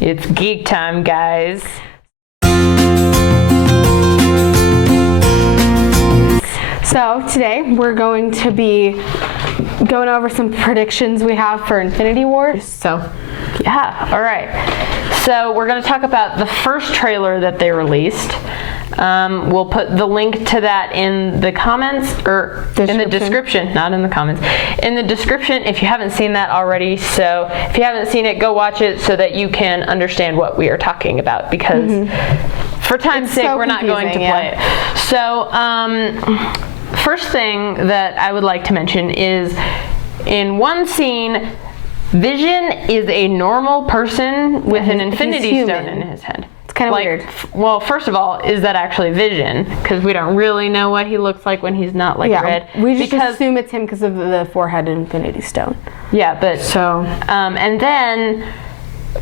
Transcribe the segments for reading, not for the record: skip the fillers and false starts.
It's geek time, guys. So today we're going to be going over some predictions we have for Infinity War. So yeah, all right. So we're going to talk about the first trailer that they released. We'll put the link to that in the comments, or in the description, not in the comments. In the description if you haven't seen that already. So if you haven't seen it, go watch it so that you can understand what we are talking about, because for time's sake, we're not going to play it. So first thing that I would like to mention is, in one scene, Vision is a normal person with an Infinity Stone in his head. It's kind of weird. Well, first of all, is that actually Vision? Because we don't really know what he looks like when he's not red. We just assume it's him because of the forehead Infinity Stone. Yeah, but so and then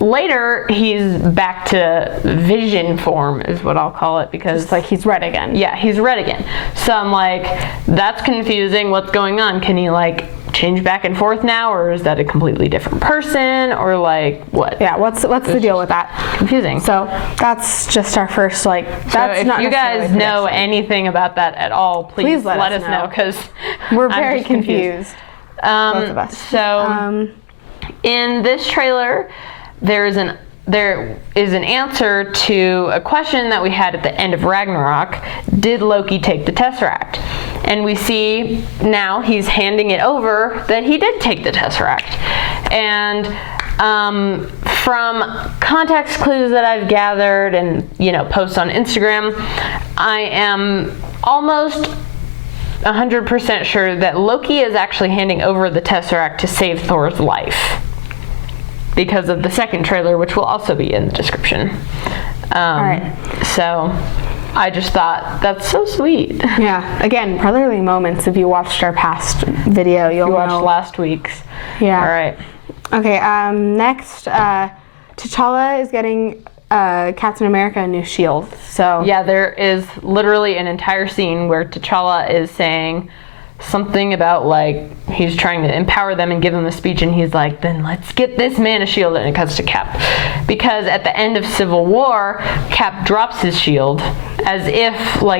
later he's back to Vision form, is what I'll call it, because it's like he's red again. Yeah, he's red again. So I'm like, that's confusing. What's going on? Can he change back and forth now, or is that a completely different person, or what? Yeah, what's the deal with that? Confusing. So that's just our first that's so if not you guys know anything about that at all, please let us know, because we're very confused. Both of us. So in this trailer, there is an answer to a question that we had at the end of Ragnarok. Did Loki take the Tesseract? And we see now he's handing it over that he did take the Tesseract. And from context clues that I've gathered and posts on Instagram, I am almost 100% sure that Loki is actually handing over the Tesseract to save Thor's life, because of the second trailer, which will also be in the description. All right. So I just thought, that's so sweet. Yeah. Again, brotherly moments. If you watched our past video, you'll know. Watched last week's. Yeah. All right. Okay. Next, T'Challa is getting Captain America a new shield. So yeah, there is literally an entire scene where T'Challa is saying something about he's trying to empower them and give them a speech, and he's like, then let's get this man a shield, and it cuts to Cap, because at the end of Civil War, Cap drops his shield as if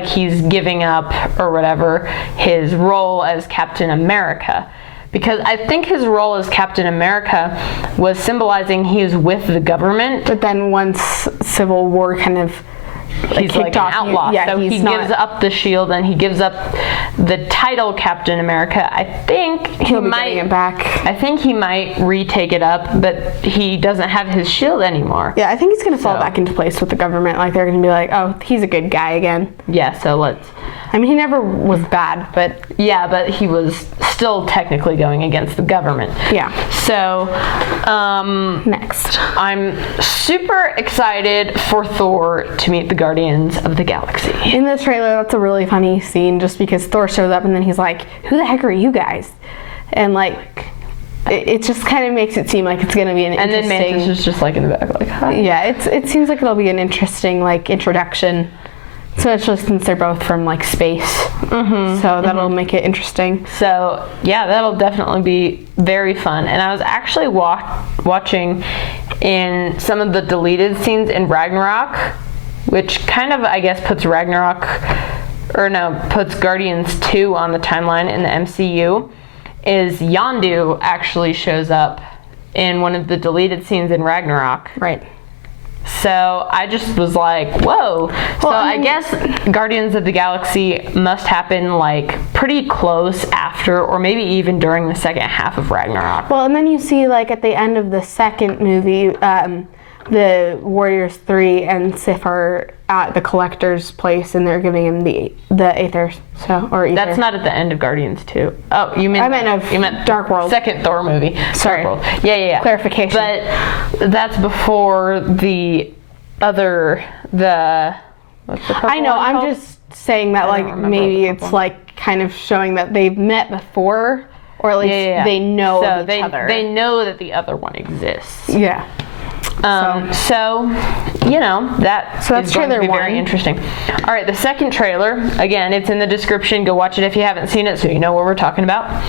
he's giving up or whatever his role as Captain America, because I think his role as Captain America was symbolizing he is with the government, but then once Civil War kind of he's an outlaw, so he gives up the shield and he gives up the title Captain America. I think he'll be getting it back. I think he might retake it up, but he doesn't have his shield anymore. Yeah, I think he's going to fall back into place with the government. They're going to be like, oh, he's a good guy again. Yeah, so let's... I mean, he never was bad, but... Yeah, but he was still technically going against the government. Yeah. So, next. I'm super excited for Thor to meet the Guardians of the Galaxy. In the trailer, that's a really funny scene, just because Thor shows up and then he's like, who the heck are you guys? And it just kind of makes it seem like it's going to be an interesting... And then Mantis is just in the back hi. Yeah, it seems like it'll be an interesting introduction, especially since they're both from space. So that'll make it interesting. So yeah, that'll definitely be very fun. And I was actually watching in some of the deleted scenes in Ragnarok, which kind of, I guess, puts Guardians 2 on the timeline in the MCU, is Yondu actually shows up in one of the deleted scenes in Ragnarok. Right. So I just was like, whoa. Well, so I guess Guardians of the Galaxy must happen pretty close after, or maybe even during the second half of Ragnarok. Well, and then you see at the end of the second movie, the Warriors 3 and Sif are at the Collector's place, and they're giving him the Aether. Ether. That's not at the end of Guardians 2. Oh, you meant Dark World. Second Thor movie. Sorry. Dark World. Yeah. Clarification. But that's before the other, what's the purple I know, one I'm called? Just saying that maybe it's kind of showing that they've met before, or at least they know of each other. They know that the other one exists. Yeah. That's going to be very interesting. All right, the second trailer, again, it's in the description. Go watch it if you haven't seen it, so you know what we're talking about.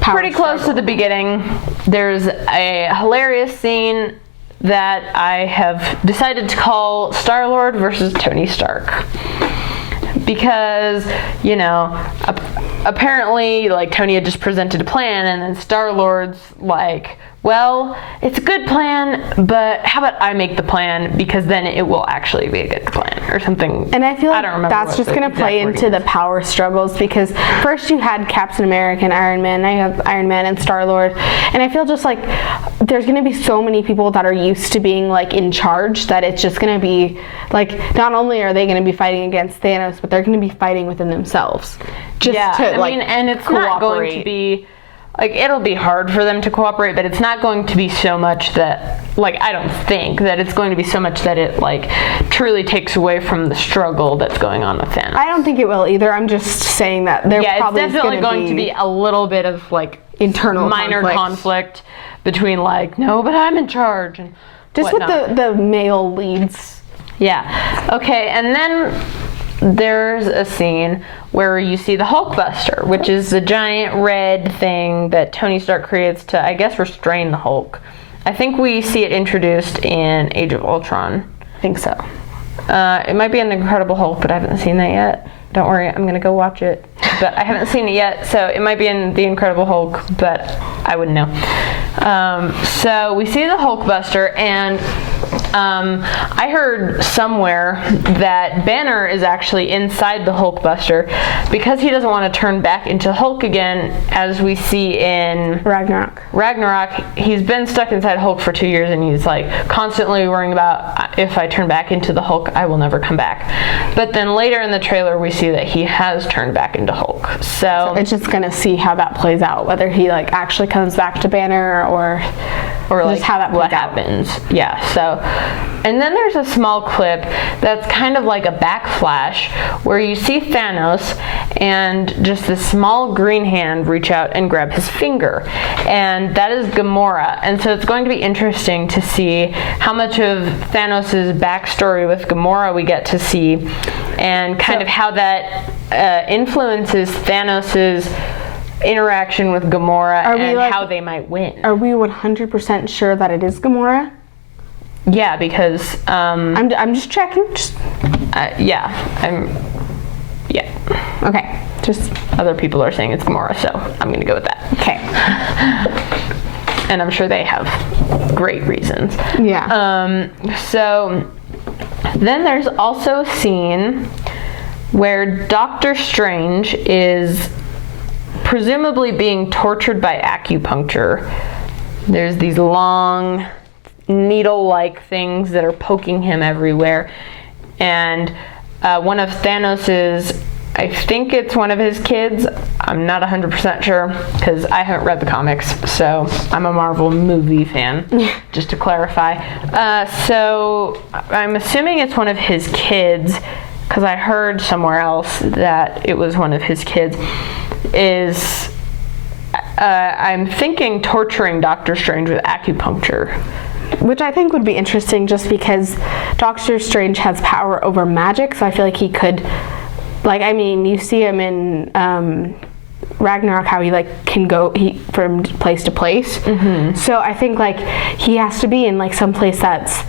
Pretty close to the beginning. There's a hilarious scene that I have decided to call Star-Lord versus Tony Stark. Because, you know, apparently, like, Tony had just presented a plan, and then Star-Lord's like, well, it's a good plan, but how about I make the plan, because then it will actually be a good plan, or something. And I feel like that's just going to exact play wording into is. the power struggles, because first you had Captain America and Iron Man, now you have Iron Man and Star-Lord, and I feel just like there's going to be so many people that are used to being like in charge that it's just going to be like, not only are they going to be fighting against Thanos, but they're going to be fighting within themselves. Just to, I mean, and it's not going to be, like, it'll be hard for them to cooperate, but it's not going to be so much that, like, I don't think that it's going to be so much that it, like, truly takes away from the struggle that's going on with Thanos. I don't think it will either. I'm just saying that there probably it's definitely going to be a little bit of, like, internal minor conflict between, like, no, but I'm in charge, and just whatnot. with the male leads. Yeah. Okay, and then there's a scene where you see the Hulkbuster, which is the giant red thing that Tony Stark creates to, I guess, restrain the Hulk. I think we see it introduced in Age of Ultron. I think so. It might be in the Incredible Hulk, but I haven't seen that yet. Don't worry, I'm gonna go watch it. But I haven't seen it yet, so it might be in the Incredible Hulk, but I wouldn't know. So we see the Hulkbuster, and I heard somewhere that Banner is actually inside the Hulkbuster because he doesn't want to turn back into Hulk again, as we see in Ragnarok. He's been stuck inside Hulk for 2 years, and he's like constantly worrying about, if I turn back into the Hulk, I will never come back. But then later in the trailer, we see that he has turned back into Hulk. So it's just gonna see how that plays out, whether he like actually comes back to Banner or like just how that what happens. Yeah. So, and then there's a small clip that's kind of like a backflash where you see Thanos and just this small green hand reach out and grab his finger, and that is Gamora. And so it's going to be interesting to see how much of Thanos's backstory with Gamora we get to see, and kind of how that influences Thanos's interaction with Gamora and how they might win. Are we 100% sure that it is Gamora? Yeah, because I'm just checking. Yeah. Okay. Just other people are saying it's Gamora, so I'm gonna go with that. Okay. And I'm sure they have great reasons. Yeah. So then there's also a scene where Doctor Strange is presumably being tortured by acupuncture. There's these long needle-like things that are poking him everywhere, and one of Thanos's, I think it's one of his kids, I'm not 100% sure because I haven't read the comics, so I'm a Marvel movie fan, just to clarify. So I'm assuming it's one of his kids, because I heard somewhere else that it was one of his kids, I'm thinking torturing Doctor Strange with acupuncture. Which I think would be interesting, just because Doctor Strange has power over magic, so I feel like he could, like, I mean, you see him in Ragnarok, how he like can go from place to place. Mm-hmm. So I think like he has to be in like some place that's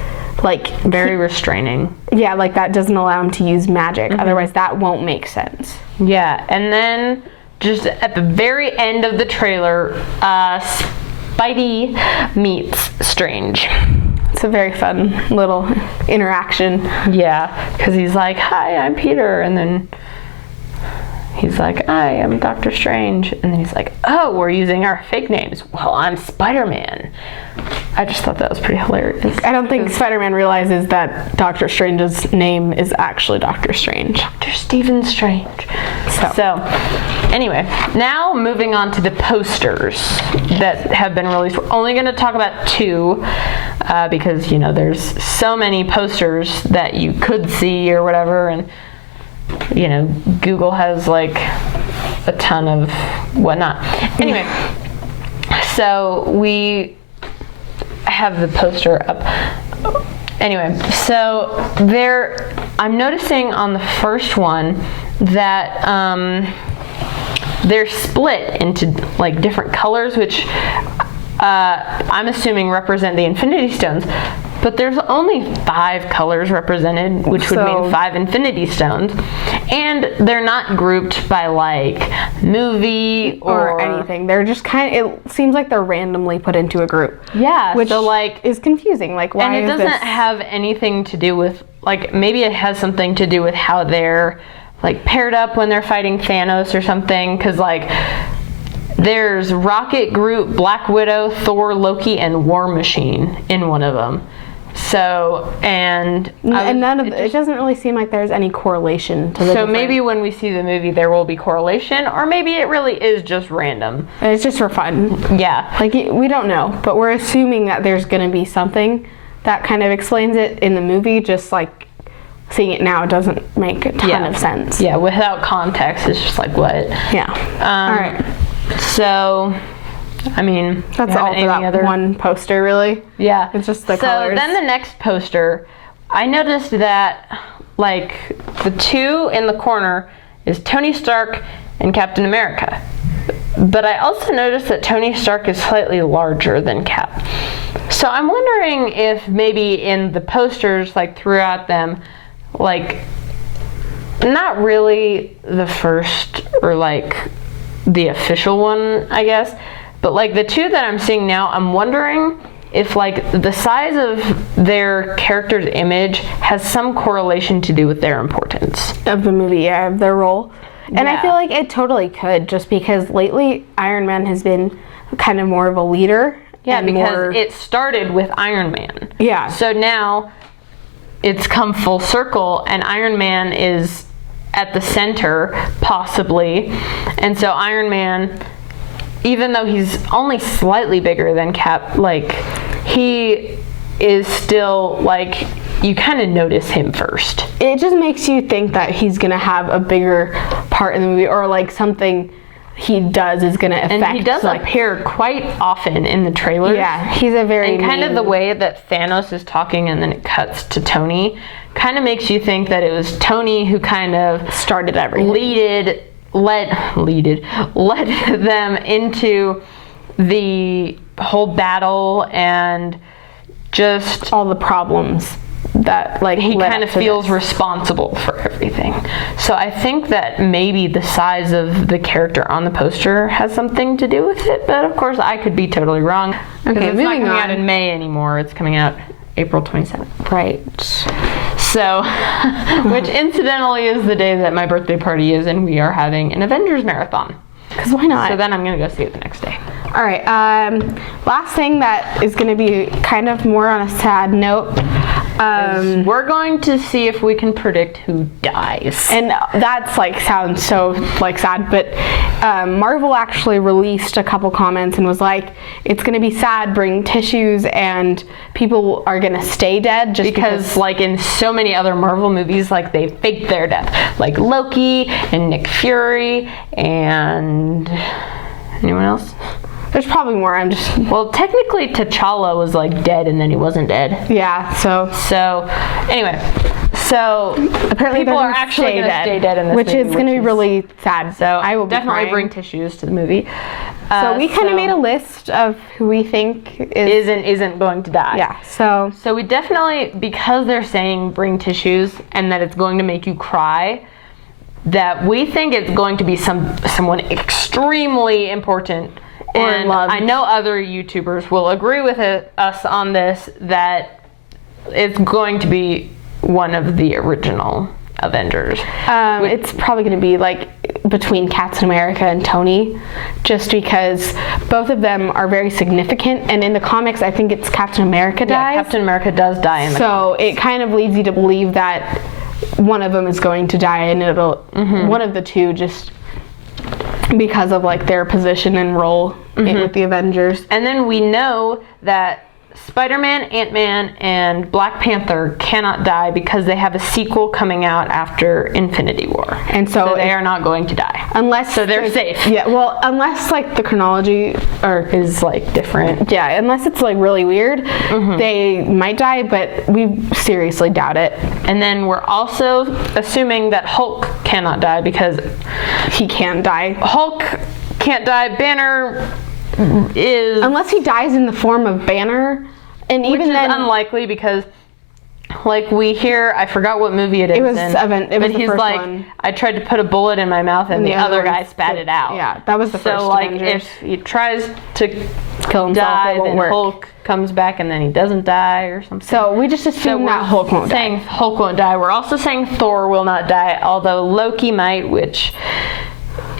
like very restraining. Yeah, like that doesn't allow him to use magic. Mm-hmm. Otherwise that won't make sense. Yeah, and then just at the very end of the trailer, Spidey meets Strange. It's a very fun little interaction. Yeah, because he's like, "Hi, I'm Peter," and then he's like, "I am Doctor Strange," and then he's like, "Oh, we're using our fake names. Well, I'm Spider-Man." I just thought that was pretty hilarious. I don't think Spider-Man realizes that Doctor Strange's name is actually Doctor Strange. Dr. Stephen Strange. So, anyway, now moving on to the posters that have been released. We're only going to talk about two because, you know, there's so many posters that you could see or whatever, and, you know, Google has like a ton of whatnot. Anyway, so we have the poster up. Anyway, so I'm noticing on the first one that they're split into like different colors, which I'm assuming represent the Infinity Stones. but there's only 5 colors represented, which would mean 5 Infinity Stones, and they're not grouped by like movie or anything. They're just it seems like they're randomly put into a group. Yeah, which so like is confusing. Like, why? And it doesn't have anything to do with, like, maybe it has something to do with how they're like paired up when they're fighting Thanos or something, because like there's Rocket, Groot, Black Widow, Thor, Loki, and War Machine in one of them. So, and none of it doesn't really seem like there's any correlation to the So maybe when we see the movie there will be correlation, or maybe it really is just random. And it's just for fun. Yeah. Like, we don't know, but we're assuming that there's going to be something that kind of explains it in the movie. Just like seeing it now doesn't make a ton of sense. Yeah, without context, it's just like, what? Yeah. All right. So, I mean, that's all for that one poster, really. Yeah. It's just the colors. So then the next poster, I noticed that, like, the 2 in the corner is Tony Stark and Captain America. But I also noticed that Tony Stark is slightly larger than Cap. So I'm wondering if maybe in the posters, like, throughout them, like, not really the first or like the official one, I guess, but like the 2 that I'm seeing now, I'm wondering if like the size of their character's image has some correlation to do with their importance of the movie, of their role. And I feel like it totally could, just because lately Iron Man has been kind of more of a leader. Yeah, because it started with Iron Man. Yeah. So now it's come full circle, and Iron Man is at the center, possibly. And so Iron Man, even though he's only slightly bigger than Cap, like, he is still, like, you kind of notice him first. It just makes you think that he's going to have a bigger part in the movie, or, like, something he does is going to affect. And he does appear quite often in the trailers. Yeah, he's a very And kind of the way that Thanos is talking and then it cuts to Tony kind of makes you think that it was Tony who kind of started everything. led them into the whole battle and just all the problems that, like, he kind of feels responsible for everything. So I think that maybe the size of the character on the poster has something to do with it, but of course I could be totally wrong. Okay, it's not coming out in May anymore. It's coming out April 27th. Right. So, which incidentally is the day that my birthday party is, and we are having an Avengers marathon. Because why not? So then I'm going to go see it the next day. All right. Last thing that is going to be kind of more on a sad note. We're going to see if we can predict who dies. And that's like sounds so like sad, but Marvel actually released a couple comments and was like, it's going to be sad, bring tissues, and people are going to stay dead just because like in so many other Marvel movies, like they faked their death. Like Loki and Nick Fury and anyone else? There's probably more. Well, technically T'Challa was like dead and then he wasn't dead. Yeah, so anyway, so apparently people are actually going to stay dead in this which movie, is going to be really sad. So I will definitely bring tissues to the movie. So we kind of made a list of who we think isn't going to die. Yeah. So we definitely, because they're saying bring tissues and that it's going to make you cry, that we think it's going to be someone extremely important. And loved. I know other YouTubers will agree with us on this, that it's going to be one of the original Avengers. It's probably going to be like between Captain America and Tony, just because both of them are very significant. And in the comics, I think it's Captain America dies. Yeah, Captain America does die in the comics. So it kind of leads you to believe that one of them is going to die, and it'll one of the two, just because of like their position and role with the Avengers. And then we know that Spider-Man, Ant-Man, and Black Panther cannot die because they have a sequel coming out after Infinity War. And so they are not going to die. So they're safe. Yeah, well, unless like the chronology is like different. Yeah, unless it's like really weird, they might die, but we seriously doubt it. And then we're also assuming that Hulk cannot die because he can't die. Hulk can't die. Banner is... Unless he dies in the form of Banner And even which is then, unlikely because, like, we hear, I forgot what movie it is. it was in, the he's first like, one. I tried to put a bullet in my mouth and the other guy spat it out. Yeah, that was the first. So, like, Avengers. if he tries to kill himself, die, it won't then work. Hulk comes back and then he doesn't die or something. So we just assume that Hulk won't saying die. Hulk won't die. We're also saying Thor will not die, although Loki might, which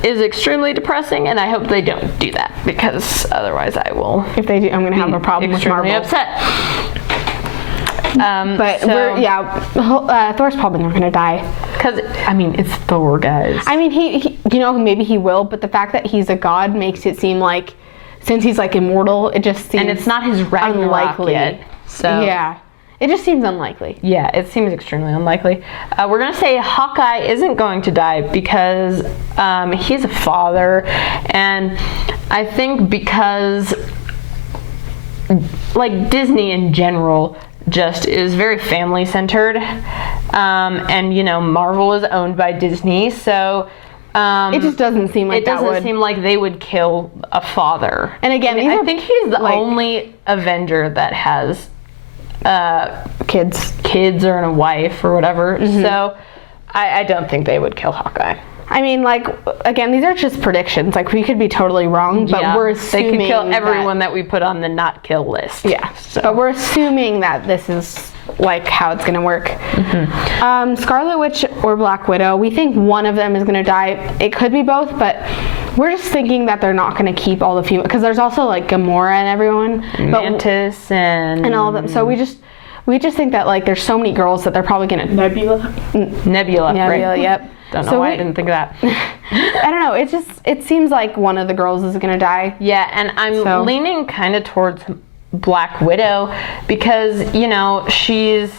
is extremely depressing, and I hope they don't do that because otherwise I will. If they do, I'm going to have a problem with Marvel. Upset. But Thor's probably not going to die. Because, I mean, it's Thor, guys. I mean, he maybe he will, but the fact that he's a god makes it seem like, since he's like immortal, it just seems and it's not his Ragnarok unlikely. yet. So yeah, it just seems unlikely. Yeah, it seems extremely unlikely. We're going to say Hawkeye isn't going to die because he's a father, and I think because, like, Disney in general just is very family centered, and you know, Marvel is owned by Disney, so It just doesn't seem like it doesn't seem like they would kill a father. And again, I think he's the only Avenger that has kids or a wife or whatever. So I don't think they would kill Hawkeye. I mean, like, again, these are just predictions. Like, we could be totally wrong, but we're assuming they could kill everyone that we put on the not kill list. Yeah, so. But we're assuming that this is, like, how it's going to work. Scarlet Witch or Black Widow, we think one of them is going to die. It could be both, but we're just thinking that they're not going to keep all the female, because there's also, like, Gamora and everyone. Mantis and all of them. So we just think that, like, there's so many girls that they're probably going to... Nebula, right? Yep. Don't know why I didn't think of that. I don't know. It seems like one of the girls is going to die. Yeah, and I'm leaning kind of towards Black Widow because, you know, she's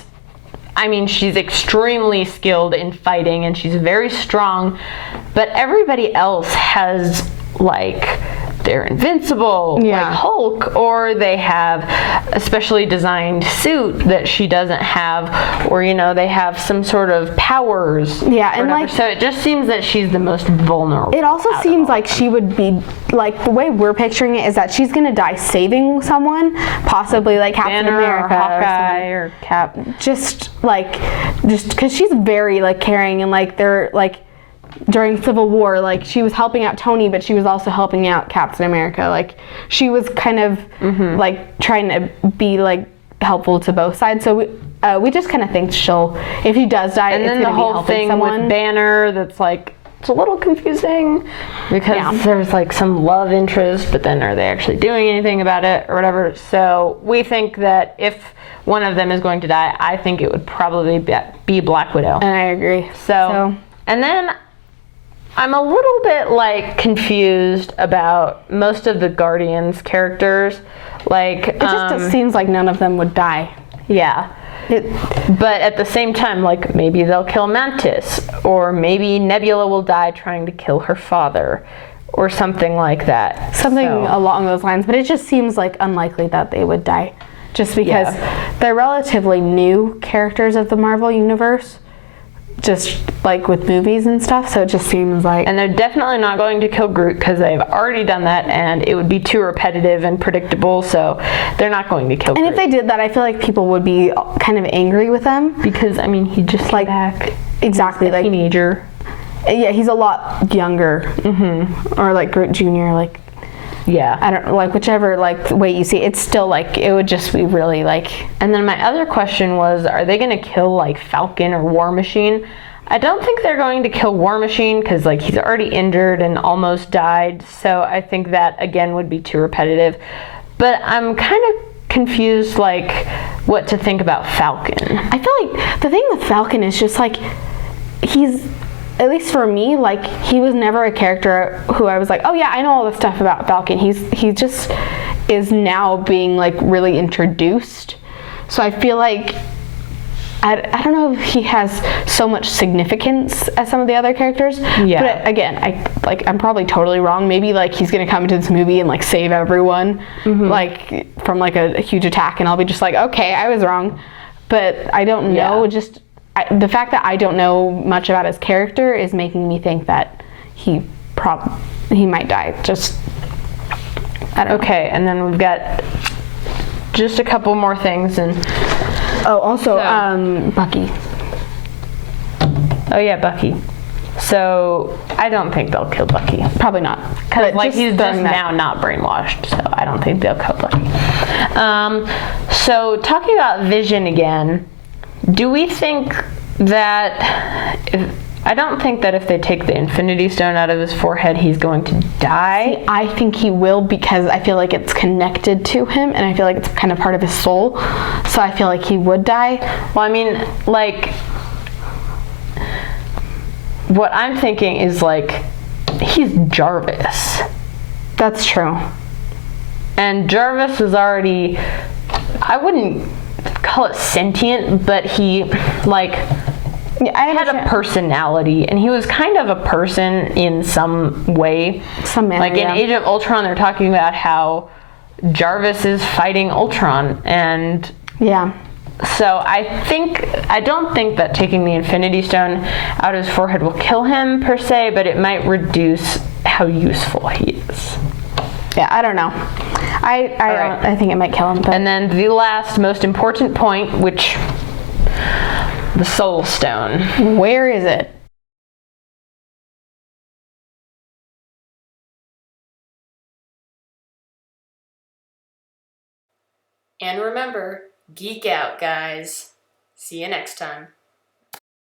extremely skilled in fighting and she's very strong, but everybody else has, like, they're invincible, like Hulk, or they have a specially designed suit that she doesn't have, or, you know, they have some sort of powers. Yeah, and like, so it just seems that she's the most vulnerable. It also seems like she would be, like, the way we're picturing it is that she's gonna die saving someone, possibly like Captain America, or Hawkeye, or Cap. Just because she's very, like, caring, and, like, they're, like, during Civil War, like, she was helping out Tony, but she was also helping out Captain America. Like, she was kind of like trying to be, like, helpful to both sides. So we just kind of think if she does die, and it's then going to be helping thing someone. With Banner, that's like, it's a little confusing because there's, like, some love interest, but then are they actually doing anything about it or whatever? So we think that if one of them is going to die, I think it would probably be Black Widow. And I agree. So and then I'm a little bit, like, confused about most of the Guardians characters. Like, it just seems like none of them would die. Yeah. But at the same time, like, maybe they'll kill Mantis, or maybe Nebula will die trying to kill her father, or something like that. Something along those lines. But it just seems, like, unlikely that they would die, just because they're relatively new characters of the Marvel Universe. Just, like, with movies and stuff, so it just seems like... And they're definitely not going to kill Groot, because they've already done that, and it would be too repetitive and predictable, so they're not going to kill Groot. And if they did that, I feel like people would be kind of angry with them. Because, I mean, he just, like... back. Exactly, like... teenager. Yeah, he's a lot younger. Or, like, Groot Jr., like... Yeah. I don't, like, whichever, like, way you see it, it's still, like, it would just be really, like... And then my other question was, are they going to kill, like, Falcon or War Machine? I don't think they're going to kill War Machine because, like, he's already injured and almost died, so I think that, again, would be too repetitive. But I'm kind of confused, like, what to think about Falcon. I feel like the thing with Falcon is just, like, he's... At least for me, like, he was never a character who I was like, oh yeah, I know all this stuff about Falcon. He just is now being, like, really introduced. So I feel like I don't know if he has so much significance as some of the other characters. Yeah. But again, I'm probably totally wrong. Maybe, like, he's gonna come into this movie and, like, save everyone, like, from, like, a huge attack, and I'll be just like, okay, I was wrong. But I don't know. The fact that I don't know much about his character is making me think that he might die. Just, I don't know. Okay, and then we've got just a couple more things and. Oh, also, So- Bucky. Oh yeah, Bucky. So I don't think they'll kill Bucky. Probably not. Because But he's just throwing that- now not brainwashed, so I don't think they'll kill Bucky. So talking about Vision again, do we think that I don't think that if they take the Infinity Stone out of his forehead, he's going to die. I think he will, because I feel like it's connected to him, and I feel like it's kind of part of his soul. So I feel like he would die. Well, I mean, like, what I'm thinking is, like, he's Jarvis. That's true. And Jarvis is already, I wouldn't call it sentient, but he, like, Yeah, I had a personality, and he was kind of a person in some way. Some manner, like in yeah. Age of Ultron, they're talking about how Jarvis is fighting Ultron, and Yeah. so I don't think that taking the Infinity Stone out of his forehead will kill him per se, but it might reduce how useful he is. Yeah, I don't know. I think it might kill him. But And then the last most important point, which the Soul Stone. where is it? And remember, geek out, guys. See you next time.